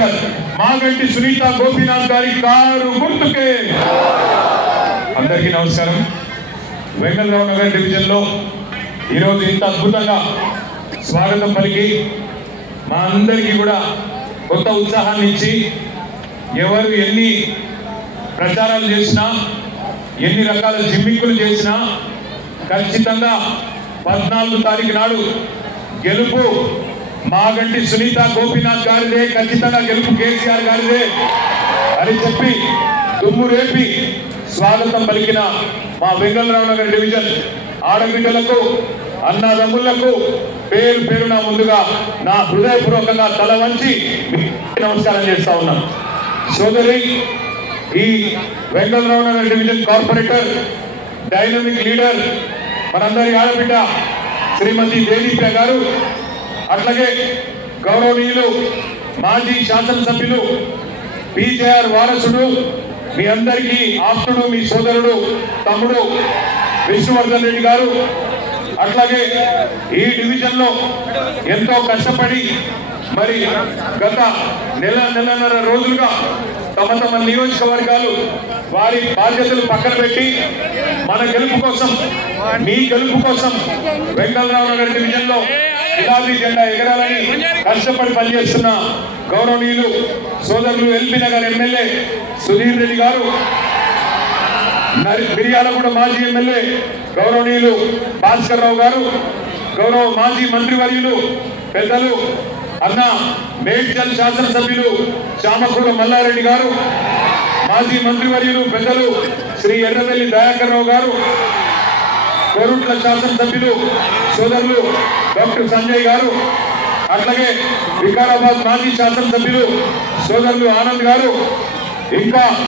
Speaker Maganti Sunitha Gopinath గారి car గుర్తుకే. అందరికీ నమస్కారం. వెంగళరావు నగర్ డివిజన్ లో ఈరోజు ఇంత అద్భుతంగా స్వాగతం పలికి మా అందరికీ కూడా కొత్త ఉత్సాహాన్ని ఇచ్చి ఎవరు ఎన్ని ప్రచారాలు చేసినా ఎన్ని రకాల జిమ్మిక్కులు చేసినా ఖచ్చితంగా 14వ తారీఖు నాడు గెలుపు మాగంటి సునీత గోపీనాథ్ గారిదే, ఖచ్చితంగా గెలుపు కేసీఆర్ గారిదే అని చెప్పి దుమ్ము రేపి స్వాగతం పలికిన మా వెంగళరావు నగర్ డివిజన్ ఆడబిడ్డలకు అన్నదమ్ములకు పేరు పేరున ముందుగా నా హృదయపూర్వకంగా తల వంచి నమస్కారం చేస్తా ఉన్నాను. సోదరి, ఈ Vengalrao Nagar division corporator dynamic leader మనందరి ఆడబిడ్డ శ్రీమతి దేదీప్య గారు, అట్లాగే గౌరవనీయులు మాజీ శాసనసభ్యులు పీజేఆర్ వారసుడు, మీ అందరికీ ఆప్తుడు, మీ సోదరుడు తమ్ముడు విష్ణువర్ధన్ రెడ్డి గారు, అట్లాగే ఈ డివిజన్ లో ఎంతో కష్టపడి మరి గత నెలన్నర రోజులుగా తమ తమ నియోజకవర్గాలు వారి బాధ్యతలు పక్కన పెట్టి మన గెలుపు కోసం, మీ గెలుపు కోసం వెంగళరావు నగర్ డివిజన్ లో గులాబీ జెండా ఎగరాలని కష్టపడి పనిచేస్తున్న గౌరవనీయులు సోదరులు ఎల్బీ నగర్ ఎమ్మెల్యే సుధీర్ రెడ్డి గారు, మిర్యాలగూడ మాజీ ఎమ్మెల్యే గౌరవనీయులు భాస్కర్ రావు గారు, గౌరవ మాజీ మంత్రివర్యులు పెద్దలు అన్న మేడ్చల్ శాసనసభ్యులు చామకూర మల్లారెడ్డి గారు, మాజీ మంత్రివర్యులు పెద్దలు శ్రీ ఎర్రవెల్లి దయాకర్ రావు గారు, కోరుట్ల శాసనసభ్యులు సోదరులు డాక్టర్ సంజయ్ గారు, అట్లాగే వికారాబాద్ మాజీ శాసనసభ్యులు సోదరులు ఆనంద్ గారు, ఇంకా